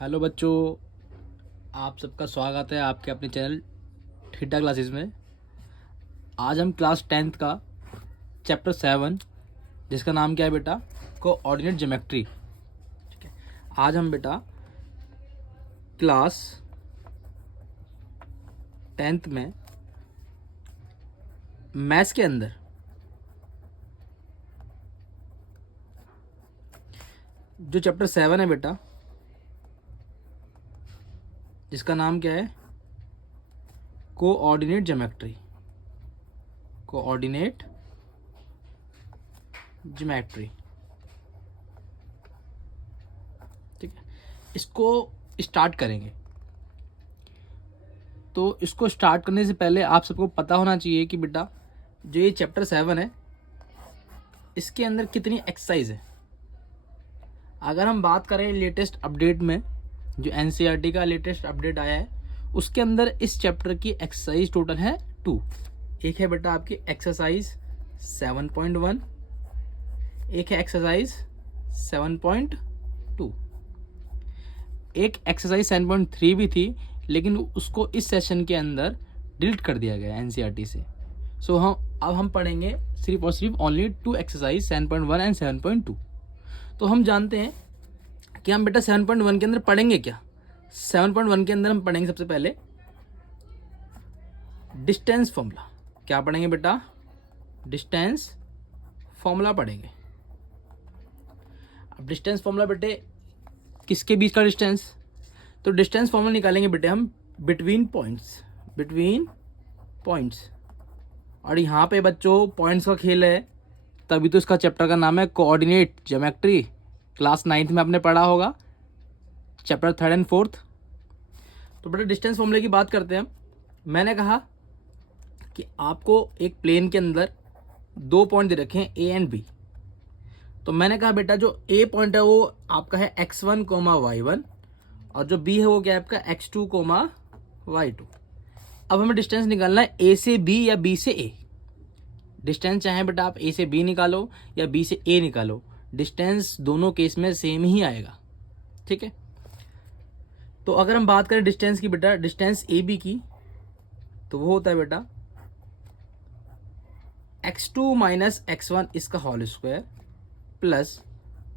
Hello बच्चों, आप सबका स्वागत है आपके अपने चैनल ठेठा क्लासेस में। आज हम क्लास 10th का चैप्टर 7 जिसका नाम क्या है बेटा, कोऑर्डिनेट ज्योमेट्री। ठीक है, आज हम बेटा क्लास 10th में मैथ्स के अंदर जो चैप्टर 7 है बेटा, जिसका नाम क्या है, कोऑर्डिनेट ज्योमेट्री। कोऑर्डिनेट ज्योमेट्री, ठीक है, इसको स्टार्ट करेंगे। तो इसको स्टार्ट करने से पहले आप सबको पता होना चाहिए कि बेटा जो ये चैप्टर 7 है इसके अंदर कितनी एक्सरसाइज है। अगर हम बात करें लेटेस्ट अपडेट में, जो एनसीईआरटी का लेटेस्ट अपडेट आया है उसके अंदर इस चैप्टर की एक्सरसाइज टोटल है 2। एक है बेटा आपकी एक्सरसाइज 7.1, एक है एक्सरसाइज 7.2, एक एक्सरसाइज 7.3 भी थी लेकिन उसको इस सेशन के अंदर डिलीट कर दिया गया एनसीईआरटी से। सो हम पढ़ेंगे सिर्फ और सिर्फ ओनली 2 एक्सरसाइज 7.1 एंड 7.2। तो हम जानते हैं कि हम बेटा 7.1 के अंदर पढ़ेंगे क्या। 7.1 के अंदर हम पढ़ेंगे सबसे पहले डिस्टेंस फॉर्मूला। क्या पढ़ेंगे बेटा? डिस्टेंस फॉर्मूला पढ़ेंगे। अब डिस्टेंस फॉर्मूला बेटे किसके बीच का डिस्टेंस? तो डिस्टेंस फॉर्मूला निकालेंगे बेटे हम बिटवीन पॉइंट्स। और यहाँ पे बच्चों पॉइंट्स का खेल है, तभी तो इसका चैप्टर का नाम है कोऑर्डिनेट ज्योमेट्री। क्लास 9th में आपने पढ़ा होगा, चैप्टर 3rd एंड 4th। तो बेटा डिस्टेंस फॉर्मूले की बात करते हैं हम। मैंने कहा कि आपको एक प्लेन के अंदर 2 पॉइंट दे रखे हैं, ए एंड बी। तो मैंने कहा बेटा जो ए पॉइंट है वो आपका है x1, y1, और जो बी है वो क्या है आपका x2, y2। अब हमें डिस्टेंस निकालना है ए से बी या बी से ए। डिस्टेंस चाहे बेटा आप ए से बी निकालो या बी से ए निकालो, डिस्टेंस दोनों केस में सेम ही आएगा। ठीक है, तो अगर हम बात करें डिस्टेंस की बेटा, डिस्टेंस ए बी की, तो वो होता है बेटा x2 माइनस x1 इसका whole square plus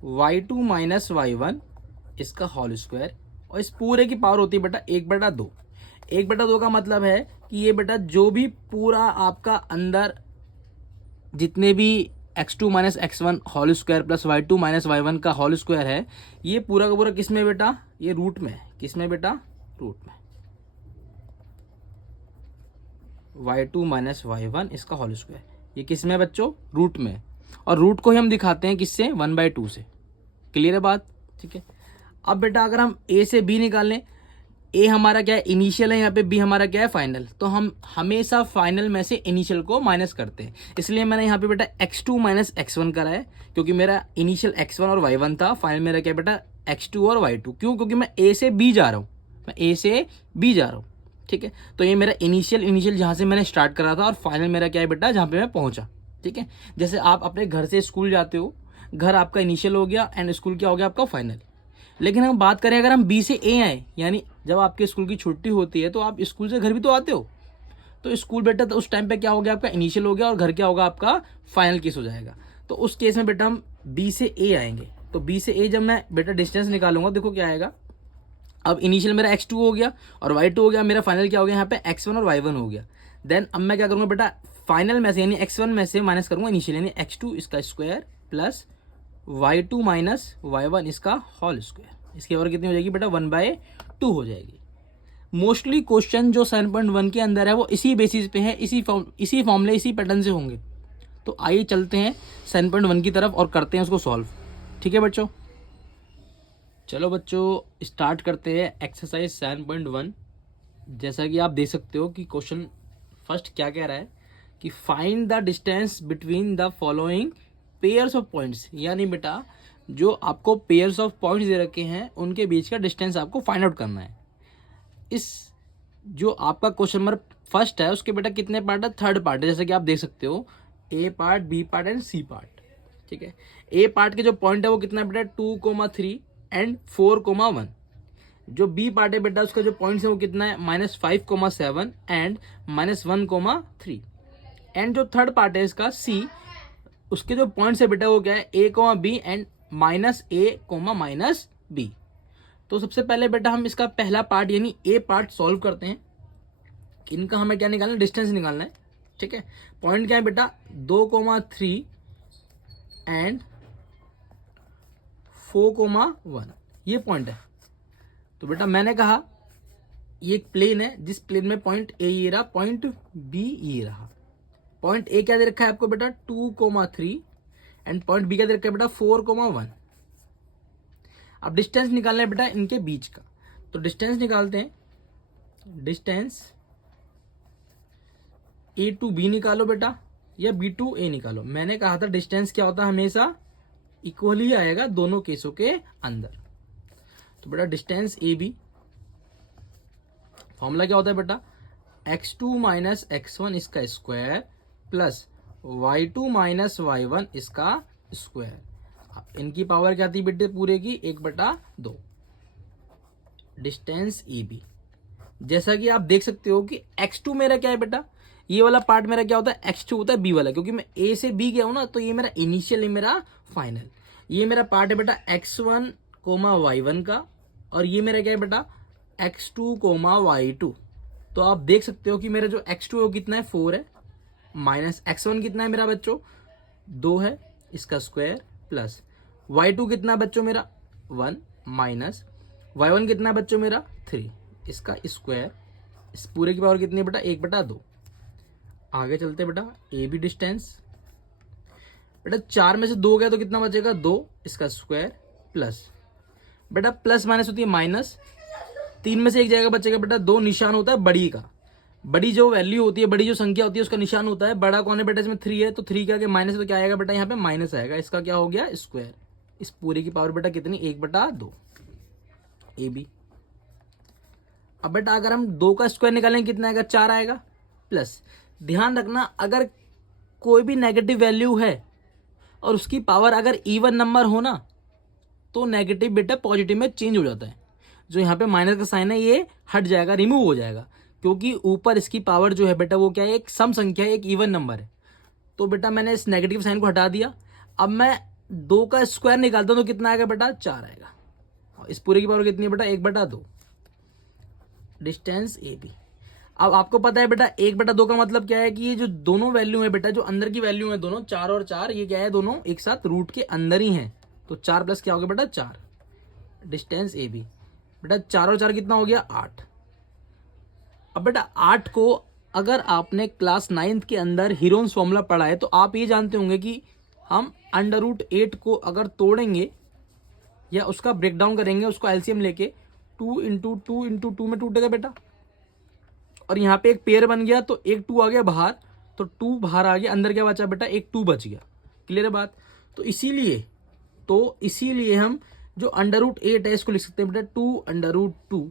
y2 minus y1 इसका होल स्क्वायर, और इस पूरे की पावर होती है बेटा 1/2। 1/2 का मतलब है कि ये बेटा जो भी पूरा आपका अंदर जितने भी x2 minus x1 whole square plus y2 minus y1 का होल स्क्वायर है, ये पूरा का पूरा किस में बेटा? ये रूट में। किस में बेटा? रूट में। y2 माइनस y1 इसका होल स्क्वायर, ये किस में बच्चों? रूट में। और रूट को ही हम दिखाते हैं किससे? 1/2 से। क्लियर है बात? ठीक है। अब बेटा अगर हम ए से बी निकालें, ए हमारा क्या है? इनिशियल है यहाँ पे, बी हमारा क्या है? फाइनल। तो हम हमेशा फाइनल में से इनिशियल को माइनस करते हैं, इसलिए मैंने यहाँ पे बेटा x2 माइनस x1 करा है, क्योंकि मेरा इनिशियल x1 और y1 था, फाइनल मेरा क्या बेटा? x2 और y2। क्यों? क्योंकि मैं ए से बी जा रहा हूँ, ठीक है। तो ये मेरा इनिशियल जहाँ से मैंने स्टार्ट करा था, और फाइनल मेरा क्या है बेटा? जहाँ पे मैं पहुंचा। ठीक है, जैसे आप अपने घर से स्कूल जाते हो, घर आपका इनिशियल हो गया एंड स्कूल क्या हो गया आपका? फाइनल। लेकिन हम बात करें अगर हम बी से ए आए, यानी जब आपके स्कूल की छुट्टी होती है तो आप स्कूल से घर भी तो आते हो, तो स्कूल बेटा तो उस टाइम पे क्या हो गया आपका? इनिशियल हो गया, और घर क्या होगा आपका? फाइनल केस हो जाएगा। तो उस केस में बेटा हम बी से ए आएंगे। तो बी से ए जब मैं बेटा डिस्टेंस निकालूंगा, देखो क्या आएगा। अब इनिशियल मेरा x2 हो गया और y2 हो गया, मेरा फाइनल क्या हो गया यहाँ पे? x1 और y1 हो गया। देन अब मैं क्या करूंगा बेटा? फाइनल में से यानी x1 में से माइनस करूंगा इनिशियल, यानी x2 इसका square plus y2 minus y1 इसका होल स्क्वायर। इसकी पावर कितनी हो जाएगी बेटा? 1/2 हो जाएगी। मोस्टली क्वेश्चन जो 7.1 के अंदर है वो इसी बेसिस पे है, इसी फॉर्मूले, इसी पैटर्न से होंगे। तो आइए चलते हैं 7.1 की तरफ और करते हैं उसको सॉल्व। ठीक है बच्चों, चलो बच्चों स्टार्ट करते हैं एक्सरसाइज 7.1। जैसा कि आप देख सकते हो कि क्वेश्चन फर्स्ट क्या कह रहा है कि find the distance between the following pairs of points. यानी बेटा जो आपको पेयर्स ऑफ पॉइंट्स दे रखे हैं उनके बीच का डिस्टेंस आपको फाइंड आउट करना है। इस जो आपका क्वेश्चन नंबर फर्स्ट है उसके बेटा कितने पार्ट है? 3rd पार्ट है। जैसे कि आप देख सकते हो A part, B part and C part. ठीक है, ए पार्ट के जो पॉइंट है वो कितना बेटा? 2, 3 एंड 4, 1। जो बी पार्ट है बेटा उसका जो पॉइंट्स है वो कितना है -5,7 एंड -1,3। एंड जो थर्ड पार्ट है इसका सी, उसके जो पॉइंट्स है बेटा वो क्या है a,b एंड -a,-b। तो सबसे पहले बेटा हम इसका पहला पार्ट यानी ए पार्ट सॉल्व करते हैं। इनका हमें क्या निकालना है, डिस्टेंस निकालना है। ठीक है, पॉइंट क्या है बेटा 2,3 एंड 4,1, ये पॉइंट है। तो बेटा मैंने कहा ये एक प्लेन है जिस प्लेन में पॉइंट ए ये रहा, पॉइंट बी ये रहा। पॉइंट ए क्या दे रखा है आपको बेटा 2,3 एंड पॉइंट बी क्या दे रखा है बेटा 4,1। अब डिस्टेंस निकालना है बेटा इनके बीच का, तो डिस्टेंस निकालते हैं। डिस्टेंस ए टू बी निकालो बेटा या बी टू ए निकालो। मैंने कहा था डिस्टेंस क्या होता है हमेशा इक्वल ही आएगा दोनों केसों के अंदर। तो बेटा डिस्टेंस ए बी, फॉर्मूला क्या होता है बेटा x2 माइनस x1 इसका square plus y2 minus y1 इसका स्क्वायर। इनकी पावर क्या थी बेटे पूरे की 1/2। डिस्टेंस ए बी, जैसा कि आप देख सकते हो कि x2 मेरा क्या है बेटा, ये वाला पार्ट मेरा क्या होता है x2 होता है b वाला, क्योंकि मैं a से b गया हूं ना, तो ये मेरा इनिशियल है मेरा फाइनल। ये मेरा पार्ट है बेटा x1 y1 का, और ये मेरा क्या है बेटा x2 y2। तो आप देख सकते हो कि मेरा जो x2 है वो कितना है 4 है, माइनस x1 कितना है मेरा बच्चों 2 है इसका स्क्वायर, प्लस y2 कितना बच्चों मेरा 1, माइनस y1 कितना बच्चों मेरा 3 इसका स्क्वायर। इस पूरे की पावर कितनी है बेटा 1/2। आगे चलते बेटा ए बी डिस्टेंस, बेटा 4 में से 2 गया तो कितना बचेगा 2 इसका स्क्वायर, प्लस बेटा प्लस माइनस होती है माइनस, 3 में से 1 जाएगा बचेगा बेटा 2, निशान होता है बड़ी का। बड़ी जो वैल्यू होती है, बड़ी जो संख्या होती है उसका निशान होता है। बड़ा कौन है बेटा इसमें 3 है, तो 3 के आगे माइनस है तो क्या आएगा बेटा यहाँ पे माइनस आएगा। इसका क्या हो गया स्क्वायर। इस पूरे की पावर बेटा कितनी 1/2 ए बी। अब बेटा अगर हम 2 का स्क्वायर निकालेंगे कितना आएगा 4 आएगा, प्लस ध्यान रखना अगर कोई भी नेगेटिव वैल्यू है और उसकी पावर अगर इवन नंबर हो ना, तो नेगेटिव बेटा पॉजिटिव में चेंज हो जाता है। जो यहाँ पे माइनस का साइन है ये हट जाएगा, रिमूव हो जाएगा, क्योंकि ऊपर इसकी पावर जो है बेटा वो क्या है एक सम संख्या है, एक इवन नंबर है। तो बेटा मैंने इस नेगेटिव साइन को हटा दिया। अब मैं 2 का स्क्वायर निकालता हूं तो कितना आएगा बेटा 4 आएगा। इस पूरे की पावर कितनी है बेटा 1/2। Distance A B. अब आपको पता है बेटा 1/2 का मतलब क्या है कि ये जो दोनों वैल्यू है बेटा, जो अंदर की वैल्यू है दोनों 4 और 4, ये क्या है दोनों एक साथ रूट के अंदर ही है। तो 4 प्लस क्या हो गया बेटा 4। डिस्टेंस ए बी, बेटा 4 और 4 कितना हो गया 8। अब बेटा 8 को अगर आपने क्लास 9th के अंदर हीरोन्स फॉर्मूला पढ़ा है तो आप ये जानते होंगे कि हम √8 को अगर तोड़ेंगे या उसका ब्रेकडाउन करेंगे, उसको एलसीएम लेके 2 × 2 × 2 में टूटेगा बेटा। और यहाँ पे एक पेयर बन गया तो एक 2 आ गया बाहर, तो 2 बाहर आ गया, अंदर क्या बचा बेटा एक 2 बच गया। क्लियर है बात। तो इसीलिए हम जो √8 है इसको लिख सकते हैं बेटा 2 √2।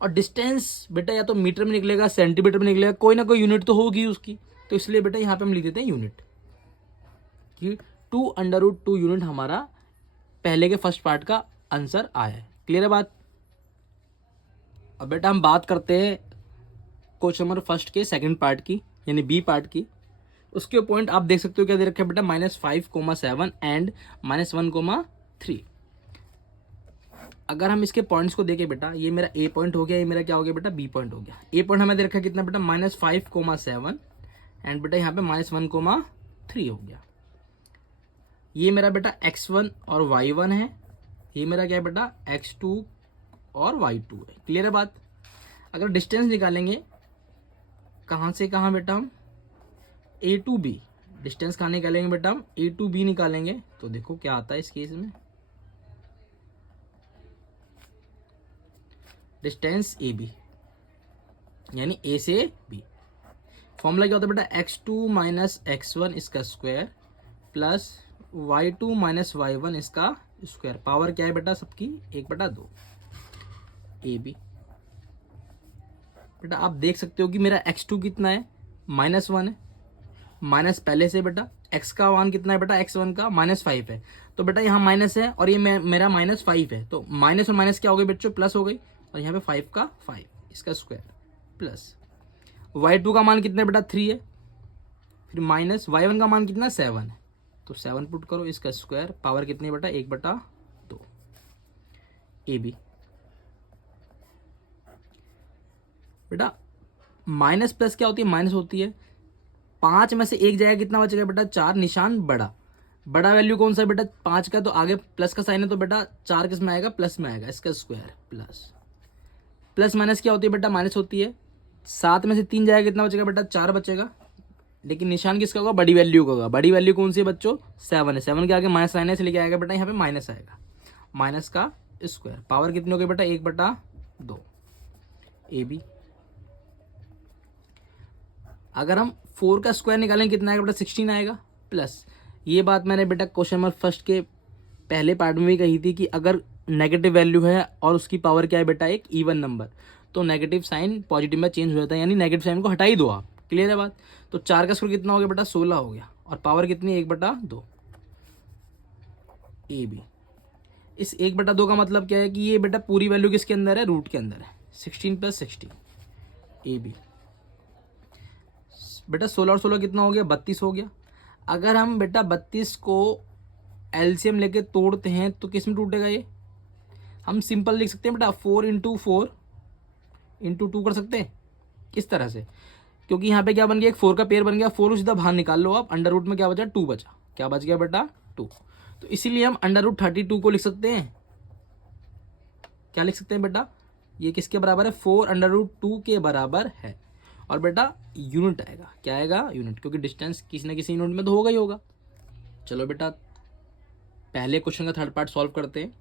और डिस्टेंस बेटा या तो मीटर में निकलेगा, सेंटीमीटर में निकलेगा, कोई ना कोई यूनिट तो होगी उसकी। तो इसलिए बेटा यहाँ पे हम लिख देते हैं यूनिट कि 2 √2 यूनिट हमारा पहले के फर्स्ट पार्ट का आंसर आया है। क्लियर है बात। अब बेटा हम बात करते हैं क्वेश्चन नंबर फर्स्ट के सेकंड पार्ट की, यानी बी पार्ट की। उसके पॉइंट आप देख सकते हो क्या दे रखे हैं बेटा -5,7 एंड -1,3। अगर हम इसके पॉइंट्स को देखें बेटा, ये मेरा ए पॉइंट हो गया, ये मेरा क्या हो गया बेटा बी पॉइंट हो गया। ए पॉइंट हमें दे रखा है कितना बेटा -5,7 एंड बेटा यहाँ पे -1,3 हो गया। ये मेरा बेटा x1 और y1 है, ये मेरा क्या है बेटा x2 और y2 है। क्लियर है बात। अगर डिस्टेंस निकालेंगे कहाँ से कहाँ बेटा हम a to b, डिस्टेंस कहाँ निकालेंगे बेटा हम a to b निकालेंगे, तो देखो क्या आता है इस केस में। डिस्टेंस ए बी यानी ए से बी, फॉर्मूला क्या होता है बेटा x2 माइनस x1 इसका square plus y2 minus y1 इसका स्क्वायर। पावर क्या है बेटा सबकी 1/2 ए बी। बेटा आप देख सकते हो कि मेरा x2 कितना है -1 है, माइनस पहले से बेटा x का मान कितना है बेटा, x1 का -5 है, तो बेटा यहाँ माइनस है और ये मेरा -5 है, तो माइनस और माइनस क्या हो गई बच्चों, प्लस हो गई, और यहाँ पे 5 का 5 इसका स्क्वायर प्लस y2 का मान कितना है बेटा 3 है, फिर माइनस y1 का मान कितना 7 है, तो 7 पुट करो, इसका स्क्वायर, पावर कितनी है बेटा 1/2 ए बी। बेटा माइनस प्लस क्या होती है, माइनस होती है, 5 में से एक जाएगा कितना बचेगा बेटा 4, निशान बड़ा, बड़ा वैल्यू कौन सा है बेटा 5 का, तो आगे प्लस का साइन है, तो बेटा 4 किस में आएगा, प्लस में आएगा, इसका स्क्वायर प्लस प्लस माइनस क्या होती है बेटा, माइनस होती है, 7 में से 3 जाएगा कितना बचेगा बेटा 4 बचेगा, लेकिन निशान किसका होगा, बड़ी वैल्यू का होगा, बड़ी वैल्यू कौन सी है बच्चों 7 है, 7 के आगे माइनस साइन है इसलिए क्या आएगा बेटा यहाँ पे माइनस आएगा, माइनस का स्क्वायर, पावर कितनी होगी बेटा 1/2 ए बी। अगर हम 4 का स्क्वायर निकालेंगे कितना आएगा बेटा 16 आएगा, प्लस ये बात मैंने बेटा क्वेश्चन नंबर फर्स्ट के पहले पार्ट में भी कही थी कि अगर नेगेटिव वैल्यू है और उसकी पावर क्या है बेटा एक इवन नंबर, तो नेगेटिव साइन पॉजिटिव में चेंज हो जाता है, यानी नेगेटिव साइन को हटा ही दो आप, क्लियर है बात। तो 4 का स्क्वायर कितना हो गया बेटा 16 हो गया, और पावर कितनी 1/2 ए बी। इस 1/2 का मतलब क्या है कि ये बेटा पूरी वैल्यू किसके अंदर है, रूट के अंदर है, 16 + 16 ए बी। बेटा 16 और 16 कितना हो गया 32 हो गया। अगर हम बेटा 32 को एलसीएम लेके तोड़ते हैं तो किस में टूटेगा, ये हम सिंपल लिख सकते हैं बेटा 4 × 4 × 2 कर सकते हैं, किस तरह से, क्योंकि यहाँ पे क्या बन गया, एक 4 का पेयर बन गया, 4 को सीधा बाहर निकाल लो आप, अंडर रूट में क्या बचा 2 बचा, क्या बच गया बेटा 2, तो इसीलिए हम √32 को लिख सकते हैं, क्या लिख सकते हैं बेटा, ये किसके बराबर है 4 √2 के बराबर है, और बेटा यूनिट आएगा, क्या आएगा यूनिट, क्योंकि डिस्टेंस किसी ना किसी यूनिट में तो होगा ही होगा। चलो बेटा पहले क्वेश्चन का थर्ड पार्ट सॉल्व करते हैं।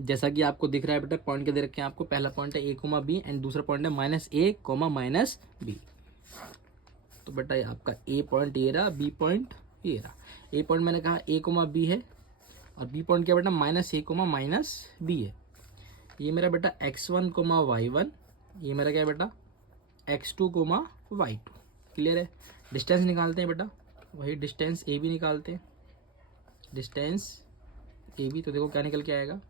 जैसा कि आपको दिख रहा है बेटा पॉइंट के दे रखे हैं आपको, पहला पॉइंट है a, b एंड दूसरा पॉइंट है -a, -b। तो बेटा ये आपका a पॉइंट ये रहा, b पॉइंट ये रहा। a पॉइंट मैंने कहा a, b है, और b पॉइंट क्या बेटा -a, -b है। ये मेरा बेटा x1, y1, ये मेरा क्या है बेटा x2, y2, क्लियर है। डिस्टेंस निकालते हैं बेटा, वही डिस्टेंस a b निकालते हैं, डिस्टेंस ए बी, तो देखो क्या निकल के आएगा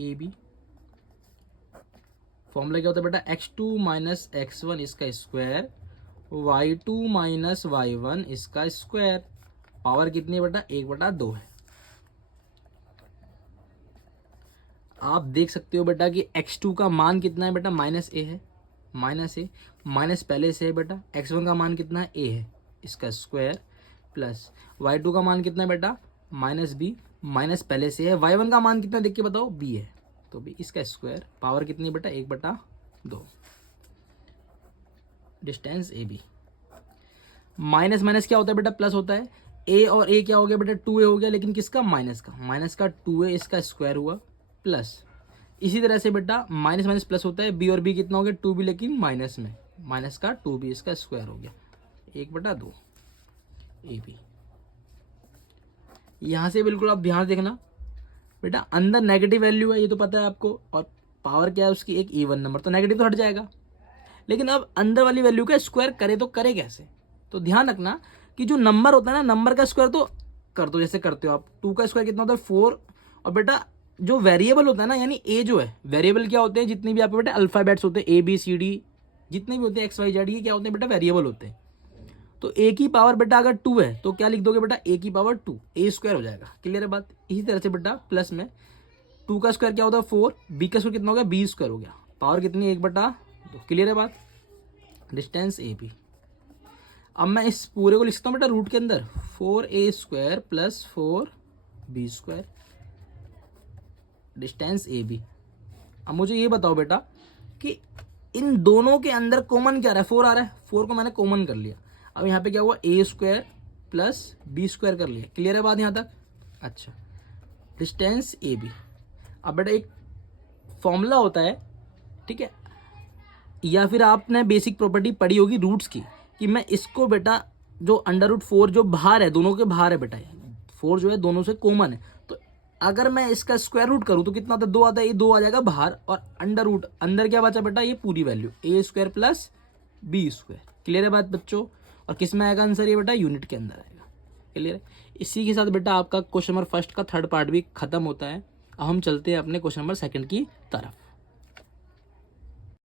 ए बी, फॉर्मूला क्या होता है बेटा x2 - x1 इसका स्क्वायर, y2 - y1 इसका स्क्वायर, पावर कितनी है बेटा 1/2 है। आप देख सकते हो बेटा कि x2 का मान कितना है बेटा -a है, -a माइनस पहले से है बेटा, x1 का मान कितना है a है, इसका स्क्वायर प्लस y2 का मान कितना है बेटा -b, माइनस पहले से है, y1 का मान कितना देख के बताओ b है, तो b इसका स्क्वायर, पावर कितनी है बेटा 1/2, distance A B. Minus minus क्या होता है बेटा प्लस होता है, a और a क्या हो गया बेटा 2a हो गया, लेकिन किसका माइनस का 2a इसका स्क्वायर हुआ प्लस, इसी तरह से बेटा माइनस माइनस प्लस होता है, b और b कितना हो गया 2b, लेकिन माइनस में, माइनस का 2b इसका स्क्वायर हो गया 1/2 ए बी। यहाँ से बिल्कुल आप ध्यान देखना बेटा, अंदर नेगेटिव वैल्यू है ये तो पता है आपको, और पावर क्या है उसकी एक इवन नंबर, तो नेगेटिव तो हट जाएगा, लेकिन अब अंदर वाली वैल्यू का स्क्वायर करे तो करे कैसे, तो ध्यान रखना कि जो नंबर होता है ना, नंबर का स्क्वायर तो कर दो जैसे करते हो आप, 2 का स्क्वायर कितना होता है 4, और बेटा जो वेरिएबल होता है ना, यानी ए जो है, वेरिएबल क्या होते हैं, जितने भी आपके बेटा अल्फाबेट्स होते हैं ABCD जितने भी होते हैं XYZ, ये क्या होते हैं बेटा वेरिएबल होते हैं। तो a की पावर बेटा अगर 2 है तो क्या लिख दोगे बेटा a की पावर 2, a स्क्वायर हो जाएगा, क्लियर है बात। इसी तरह से बेटा प्लस में 2 का स्क्वायर क्या होता है 4, b का स्क्वायर कितना हो गया b स्क्वायर हो गया, पावर कितनी 1/2, क्लियर है बात, डिस्टेंस ए बी। अब मैं इस पूरे को लिख सकता हूँ बेटा रूट के अंदर 4a² + 4b², distance A B. अब मुझे ये बताओ बेटा कि इन दोनों के अंदर कॉमन क्या रहा है, 4 आ रहा है, 4 को मैंने कॉमन कर लिया। अब यहाँ पे क्या हुआ a² + b² कर लिया, क्लियर है बात यहाँ तक। अच्छा, डिस्टेंस ए बी। अब बेटा एक फॉर्मूला होता है, ठीक है, या फिर आपने बेसिक प्रॉपर्टी पढ़ी होगी रूट्स की, कि मैं इसको बेटा जो √4 जो बाहर है, दोनों के बाहर है बेटा, 4 जो है दोनों से कॉमन है, तो अगर मैं इसका स्क्वायर रूट करूँ तो कितना आता है 2 आता है, ये 2 आ जाएगा बाहर, और √ अंदर क्या बचा बेटा ये पूरी वैल्यू a² + b², क्लियर है बात बच्चों। और किस में आएगा आंसर ये बेटा यूनिट के अंदर आएगा, क्लियर है। इसी के साथ बेटा आपका क्वेश्चन नंबर फर्स्ट का थर्ड पार्ट भी खत्म होता है। अब हम चलते हैं अपने क्वेश्चन नंबर सेकंड की तरफ।